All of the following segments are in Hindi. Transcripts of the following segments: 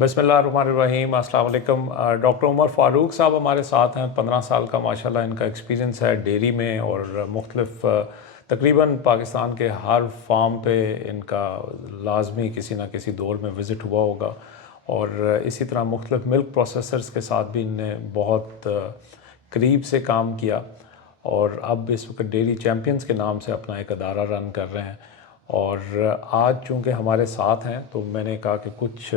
बिस्मिल्लाहिर्रहमानिर्रहीम, अस्सलाम वालेकुम। डॉक्टर उमर फ़ारूक साहब हमारे साथ हैं। 15 साल का माशाल्लाह इनका एक्सपीरियंस है डेयरी में और मुख्तलिफ़ तकरीबन पाकिस्तान के हर फार्म पे इनका लाजमी किसी न किसी दौर में विज़िट हुआ होगा। और इसी तरह मुख्तलिफ़ मिल्क प्रोसेसर्स के साथ भी इनने बहुत करीब से काम किया और अब इस वक्त डेयरी चैम्पियंस के नाम से अपना एक अदारा रन कर रहे हैं। और आज चूँकि हमारे साथ हैं तो मैंने कहा कि कुछ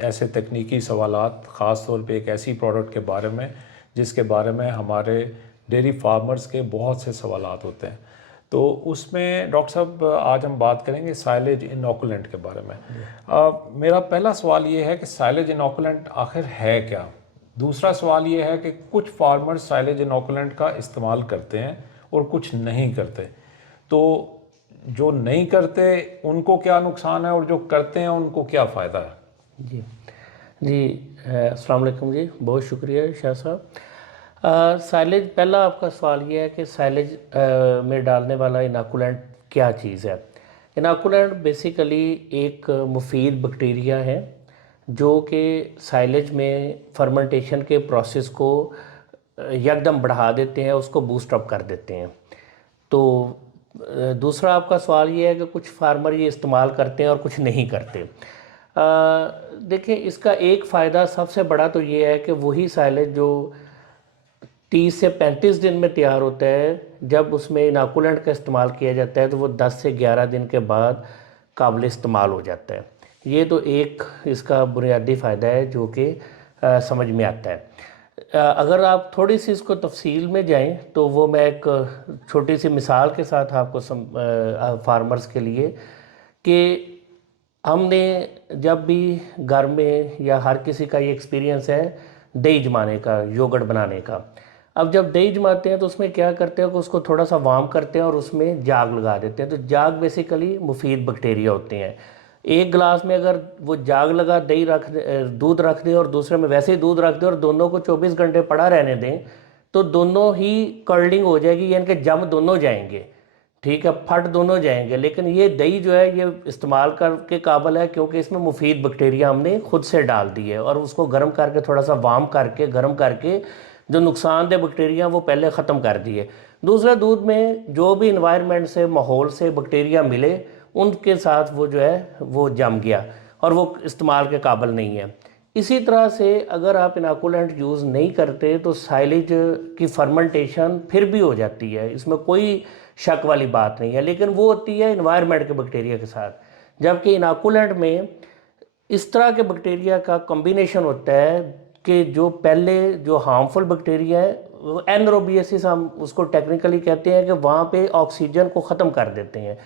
ऐसे तकनीकी सवालात, ख़ास तौर पे एक ऐसी प्रोडक्ट के बारे में जिसके बारे में हमारे डेयरी फार्मर्स के बहुत से सवालात होते हैं, तो उसमें डॉक्टर साहब आज हम बात करेंगे साइलेज इनोकुलेंट के बारे में। मेरा पहला सवाल ये है कि साइलेज इनोकुलेंट आखिर है क्या। दूसरा सवाल ये है कि कुछ फार्मर्स साइलेज इनोकुलेंट का इस्तेमाल करते हैं और कुछ नहीं करते, तो जो नहीं करते उनको क्या नुकसान है और जो करते हैं उनको क्या फ़ायदा है। जी जी, अस्सलाम वालेकुम जी, बहुत शुक्रिया शाह साहब। साइलेज, पहला आपका सवाल ये है कि साइलेज में डालने वाला इनाकुलेंट क्या चीज़ है। इनाकुलेंट बेसिकली एक मुफीद बैक्टीरिया है जो कि साइलेज में फर्मेंटेशन के प्रोसेस को यकदम बढ़ा देते हैं, उसको बूस्ट अप कर देते हैं। तो दूसरा आपका सवाल ये है कि कुछ फार्मर ये इस्तेमाल करते हैं और कुछ नहीं करते। देखिए, इसका एक फ़ायदा सबसे बड़ा तो ये है कि वही साइलेज जो 30 से 35 दिन में तैयार होता है, जब उसमें इनाकुलेंट का इस्तेमाल किया जाता है तो वो 10 से 11 दिन के बाद काबिल इस्तेमाल हो जाता है। ये तो एक इसका बुनियादी फ़ायदा है जो कि समझ में आता है। अगर आप थोड़ी सी इसको तफसील में जाएं तो वो मैं एक छोटी सी मिसाल के साथ आपको फार्मर्स के लिए कि हमने जब भी घर में, या हर किसी का ये एक्सपीरियंस है दही जमाने का, योगर्ट बनाने का। अब जब दही जमाते हैं तो उसमें क्या करते हैं कि उसको थोड़ा सा वार्म करते हैं और उसमें जाग लगा देते हैं। तो जाग बेसिकली मुफीद बैक्टीरिया होते हैं। एक गिलास में अगर वो जाग लगा दही दूध रख दें और दूसरे में वैसे ही दूध रख दें और दोनों को 24 घंटे पड़ा रहने दें, तो दोनों ही कर्लिंग हो जाएगी, यानी कि जम दोनों जाएंगे, ठीक है, फट दोनों जाएंगे। लेकिन ये दही जो है ये इस्तेमाल करके काबिल है क्योंकि इसमें मुफीद बैक्टीरिया हमने खुद से डाल दी है और उसको गर्म करके, थोड़ा सा वार्म करके, गर्म करके जो नुकसानदेह बैक्टीरिया वो पहले ख़त्म कर दिए। दूसरा, दूध में जो भी इन्वायरमेंट से, माहौल से बैक्टीरिया मिले उनके साथ वो जो है वो जम गया और वो इस्तेमाल के काबिल नहीं है। इसी तरह से अगर आप इनाकुलेंट यूज़ नहीं करते तो साइलेज की फर्मेंटेशन फिर भी हो जाती है, इसमें कोई शक वाली बात नहीं है, लेकिन वो होती है इन्वायरमेंट के बैक्टीरिया के साथ। जबकि इनाकुलेंट में इस तरह के बैक्टीरिया का कॉम्बिनेशन होता है कि जो पहले जो हार्मफुल बैक्टीरिया है, एनरोबियसिस हम उसको टेक्निकली कहते हैं, कि वहाँ पे ऑक्सीजन को ख़त्म कर देते हैं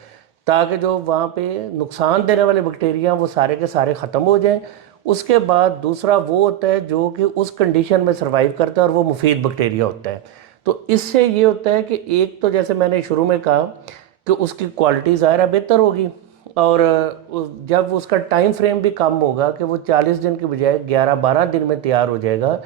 ताकि जो वहाँ पे नुकसान देने वाले बैक्टीरिया वो सारे के सारे ख़त्म हो जाएं। उसके बाद दूसरा वो होता है जो कि उस कंडीशन में सर्वाइव करता है और वो मुफीद बैक्टीरिया होता है। तो इससे ये होता है कि एक तो जैसे मैंने शुरू में कहा कि उसकी क्वालिटी ज़ाहिर बेहतर होगी, और जब उसका टाइम फ्रेम भी कम होगा कि वो 40 दिन के बजाय 11-12 दिन में तैयार हो जाएगा।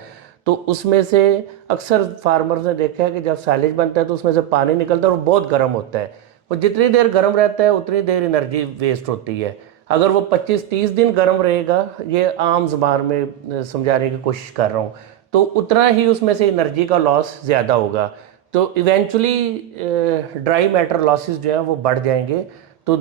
तो उसमें से अक्सर फार्मर्स ने देखा है कि जब साइलेज बनता है तो उसमें से पानी निकलता है और बहुत गर्म होता है। वो जितनी देर गर्म रहता है उतनी देर एनर्जी वेस्ट होती है। अगर वो 25-30 दिन गर्म रहेगा, ये आम ज़बान में समझाने की कोशिश कर रहा हूँ, तो उतना ही उसमें से एनर्जी का लॉस ज़्यादा होगा। तो इवेंचुअली ड्राई मैटर लॉसेस जो है वो बढ़ जाएंगे। तो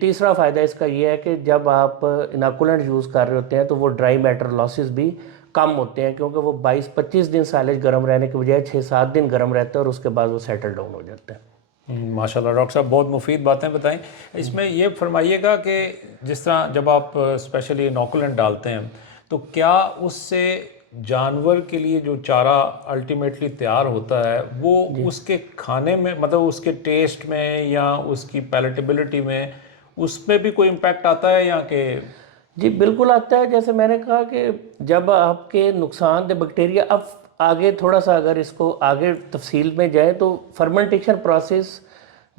तीसरा फ़ायदा इसका ये है कि जब आप इनाकुलेंट यूज़ कर रहे होते हैं तो वो ड्राई मैटर लॉसेस भी कम होते हैं, क्योंकि वो 22-25 दिन साइलेज गर्म रहने के बजाय 6-7 दिन गर्म रहता है और उसके बाद वो सेटल डाउन हो जाता है। माशाल्लाह डॉक्टर साहब, बहुत मुफीद बातें बताएं। इसमें ये फरमाइएगा कि जिस तरह जब आप स्पेशली इनोकुलेंट डालते हैं तो क्या उससे जानवर के लिए जो चारा अल्टीमेटली तैयार होता है वो उसके खाने में, मतलब उसके टेस्ट में या उसकी पैलेटेबिलिटी में, उसमें भी कोई इम्पैक्ट आता है या कि? जी बिल्कुल आता है। जैसे मैंने कहा कि जब आपके नुकसानदेह बैक्टीरिया, अब आगे थोड़ा सा अगर इसको आगे तफसील में जाए तो फर्मेंटेशन प्रोसेस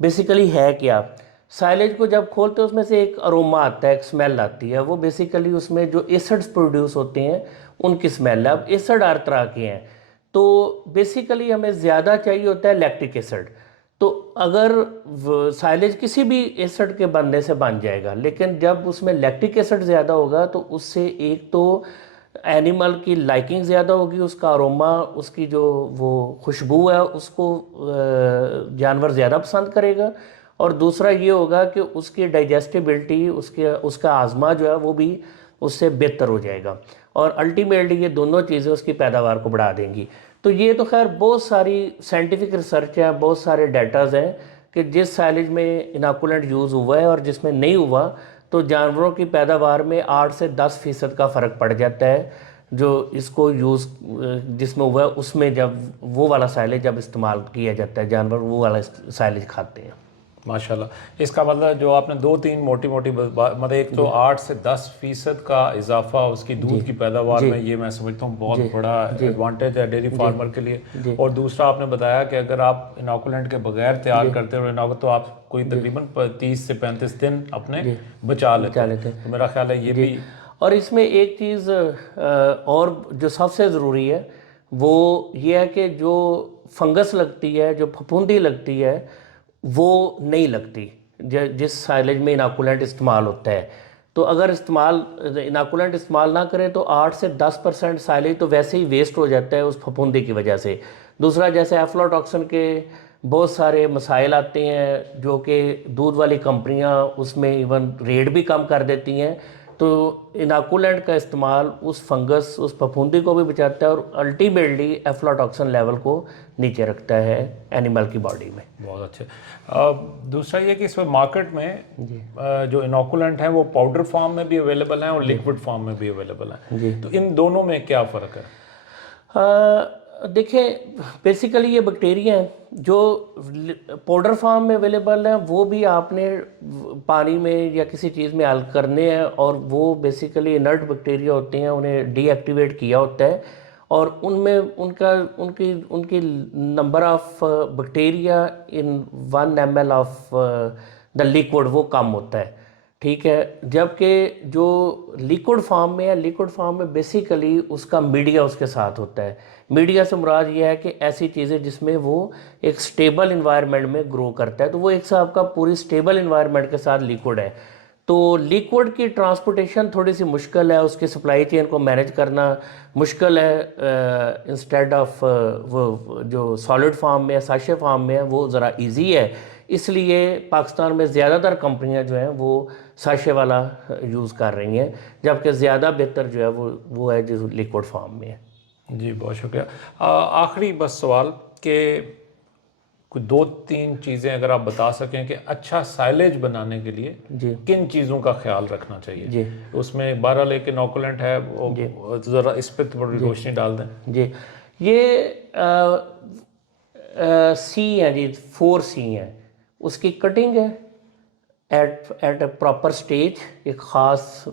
बेसिकली है क्या। साइलेज को जब खोलते हैं उसमें से एक अरोमा आता है, एक स्मेल आती है, वो बेसिकली उसमें जो एसिड्स प्रोड्यूस होते हैं उनकी स्मेल है। अब एसिड हर तरह के हैं, तो बेसिकली हमें ज़्यादा चाहिए होता है लैक्टिक एसिड। तो अगर साइलेज किसी भी एसिड के बनने से बन जाएगा, लेकिन जब उसमें लैक्टिक एसिड ज़्यादा होगा तो उससे एक तो एनिमल की लाइकिंग ज़्यादा होगी, उसका अरोमा, उसकी जो वो खुशबू है उसको जानवर ज़्यादा पसंद करेगा। और दूसरा ये होगा कि उसकी डाइजेस्टिबिलिटी, उसका आज़मा जो है वो भी उससे बेहतर हो जाएगा। और अल्टीमेटली ये दोनों चीज़ें उसकी पैदावार को बढ़ा देंगी। तो ये तो खैर बहुत सारी साइंटिफिक रिसर्च है, बहुत सारे डेटाज हैं कि जिस साइलेज में इनाकुलेंट यूज़ हुआ है और जिसमें नहीं हुआ, तो जानवरों की पैदावार में 8 से 10% का फ़र्क पड़ जाता है। जो इसको यूज़ जिसमें हुआ है उसमें जब वो वाला साइलेज जब इस्तेमाल किया जाता है, जानवर वो वाला साइलेज खाते हैं। माशाल्लाह, इसका मतलब जो आपने दो तीन मोटी मोटी मतलब एक तो 8 से 10% का इजाफा उसकी दूध की पैदावार में, ये मैं समझता हूँ बहुत बड़ा एडवांटेज है डेयरी फार्मर के लिए। और दूसरा आपने बताया कि अगर आप इनोकुलेंट के बगैर तैयार करते हो तो आप कोई तकरीबन 30 से 35 दिन अपने बचा लेते हैं। तो मेरा ख्याल है ये भी। और इसमें एक चीज़ और जो सबसे ज़रूरी है वो ये है कि जो फंगस लगती है, जो फफूंदी लगती है, वो नहीं लगती जिस साइलेज में इनाकुलेंट इस्तेमाल होता है। तो अगर इनाकुलेंट इस्तेमाल ना करें तो 8 से 10% साइलेज तो वैसे ही वेस्ट हो जाता है उस फफूंदी की वजह से। दूसरा, जैसे एफ्लाटॉक्सिन के बहुत सारे मसाइल आते हैं जो कि दूध वाली कंपनियां उसमें इवन रेट भी कम कर देती हैं। तो इनाकुलेंट का इस्तेमाल उस फंगस, उस फफूंदी को भी बचाता है और अल्टीमेटली एफ्लाटॉक्सिन लेवल को नीचे रखता है एनिमल की बॉडी में। बहुत अच्छे। दूसरा ये कि इसमें मार्केट में जो इनोकुलेंट हैं वो पाउडर फॉर्म में भी अवेलेबल हैं और लिक्विड फॉर्म में भी अवेलेबल हैं, तो इन दोनों में क्या फ़र्क है? देखिए, बेसिकली ये बैक्टीरिया हैं जो पाउडर फॉर्म में अवेलेबल हैं, वो भी आपने पानी में या किसी चीज़ में हल करने हैं और वो बेसिकली इनर्ट बैक्टीरिया होते हैं, उन्हें डीएक्टिवेट किया होता है और उनमें उनका उनकी उनकी number of bacteria in 1 ml of the liquid वो कम होता है। ठीक है, जबकि जो लिक्विड फॉर्म में है, लिक्विड फॉर्म में बेसिकली उसका मीडिया उसके साथ होता है। मीडिया से मुराद ये है कि ऐसी चीज़ें जिसमें वो एक स्टेबल इन्वायरमेंट में ग्रो करता है, तो वो एक हिसाब का पूरी स्टेबल इन्वायरमेंट के साथ लिक्विड है। तो लिक्विड की ट्रांसपोर्टेशन थोड़ी सी मुश्किल है, उसकी सप्लाई चेन को मैनेज करना मुश्किल है। इंस्टेड ऑफ वो जो सॉलिड फॉर्म में है, साशे फॉर्म में है, वो ज़रा इजी है। इसलिए पाकिस्तान में ज़्यादातर कंपनियां जो हैं वो साशे वाला यूज़ कर रही हैं, जबकि ज़्यादा बेहतर जो है वो है जो लिक्विड फॉर्म में है। जी, बहुत शुक्रिया। आखिरी बस सवाल कि कुछ 2-3 चीज़ें अगर आप बता सकें कि अच्छा साइलेज बनाने के लिए किन चीज़ों का ख्याल रखना चाहिए। उसमें बहरहाल एक इनोकुलेंट है, वो ज़रा इस पर थोड़ी रोशनी डाल दें। जी, ये सी है जी, 4 सी हैं। उसकी कटिंग है एट अ प्रॉपर स्टेज, एक ख़ास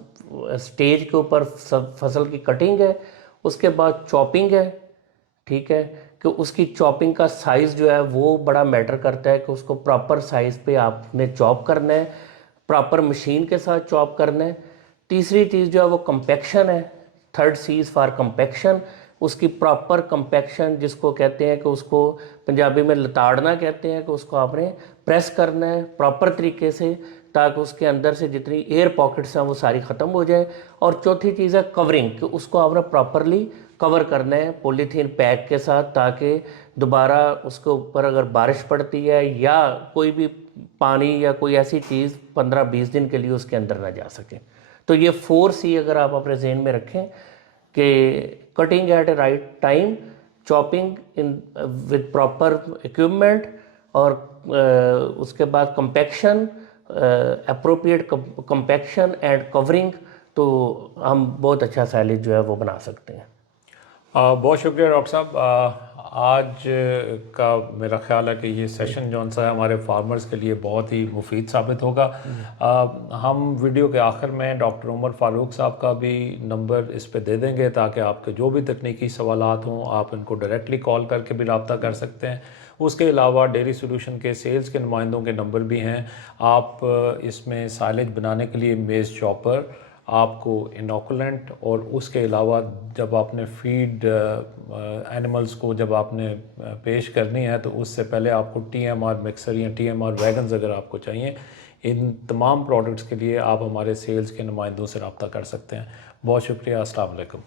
स्टेज के ऊपर फसल की कटिंग है। उसके बाद चॉपिंग है। ठीक है, कि उसकी चॉपिंग का साइज़ जो है वो बड़ा मैटर करता है कि उसको प्रॉपर साइज़ पे आपने चॉप करना है, प्रॉपर मशीन के साथ चॉप करना है। तीसरी चीज़ जो है वो कंपैक्शन है। 3rd C is for compaction. उसकी प्रॉपर कंपैक्शन जिसको कहते हैं कि उसको पंजाबी में लताड़ना कहते हैं, कि उसको आपने प्रेस करना है प्रॉपर तरीके से ताकि उसके अंदर से जितनी एयर पॉकेट्स हैं वो सारी ख़त्म हो जाए। और चौथी चीज़ है कवरिंग, कि उसको आपने प्रॉपरली कवर करना है पॉलीथीन पैक के साथ, ताकि दोबारा उसके ऊपर अगर बारिश पड़ती है या कोई भी पानी या कोई ऐसी चीज़ 15-20 दिन के लिए उसके अंदर ना जा सके। तो ये 4 C अगर आप अपने जहन में रखें कि cutting at a right time, chopping in with proper equipment, और उसके बाद compaction, appropriate compaction and covering, तो हम बहुत अच्छा साइलेज जो है वो बना सकते हैं। बहुत शुक्रिया डॉक्टर साहब। आज का मेरा ख्याल है कि ये सेशन जो सा है हमारे फार्मर्स के लिए बहुत ही मुफीद साबित होगा। हम वीडियो के आखिर में डॉक्टर उमर फ़ारूक साहब का भी नंबर इस पे दे देंगे ताकि आपके जो भी तकनीकी सवालात हों आप इनको डायरेक्टली कॉल करके भी रब्ता कर सकते हैं। उसके अलावा डेयरी सोल्यूशन के सेल्स के नुमाइंदों के नंबर भी हैं। आप इसमें साइलेज बनाने के लिए मेज़ चॉपर, आपको इनोकुलेंट और उसके अलावा जब आपने फीड एनिमल्स को जब आपने पेश करनी है तो उससे पहले आपको TMR मिक्सर या TMR वैगन्स अगर आपको चाहिए, इन तमाम प्रोडक्ट्स के लिए आप हमारे सेल्स के नुमाइंदों से रब्ता कर सकते हैं। बहुत शुक्रिया। अस्सलाम वालेकुम।